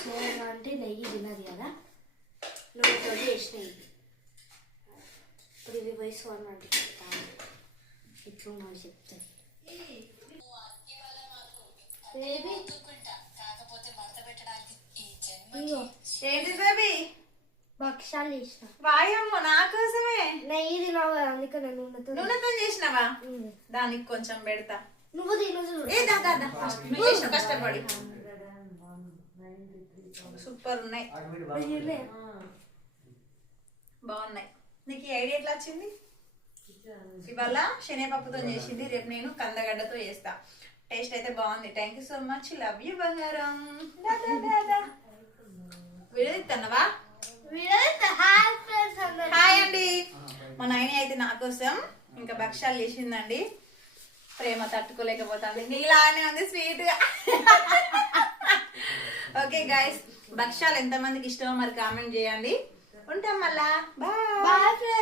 సోమ అంటే నెయ్యి తినదు కదా, నువ్వుతో చేసినాయి. ఇప్పుడు ఇది పోయి సోమ అంటే చెప్తాను, ఇట్లు నాకు చెప్తాను. ఏంటి బేబీ? భక్షాలు చేసిన. వాయమ్మో నా కోసమే. నెయ్యి తినావు కదా, అందుకనే నూనెతో చేసినావా? దానికి కొంచెం పెడతా. నువ్వు తిను. కష్టపడి సూపర్ ఉన్నాయి, బాగున్నాయి. నీకు ఈ ఐడియా ఎట్లా వచ్చింది? ఇవాళ శనగపప్పుతో చేసింది, రేపు నేను కందగడ్డతో చేస్తా. టేస్ట్ అయితే బాగుంది. Thank you so much, love you బంగారం. వీడియో తిన్నావా? హాయ్ అండి. మా నాయన అయితే నా కోసం ఇంకా భక్షాలు చేసిందండి. ప్రేమ తట్టుకోలేకపోతుంది, ఇలానే ఉంది స్వీట్ గా. ఓకే గైస్, భక్షాలు ఎంతమందికి ఇష్టమో మరి కామెంట్ చేయండి. ఉంటాం మళ్ళా. బాయ్.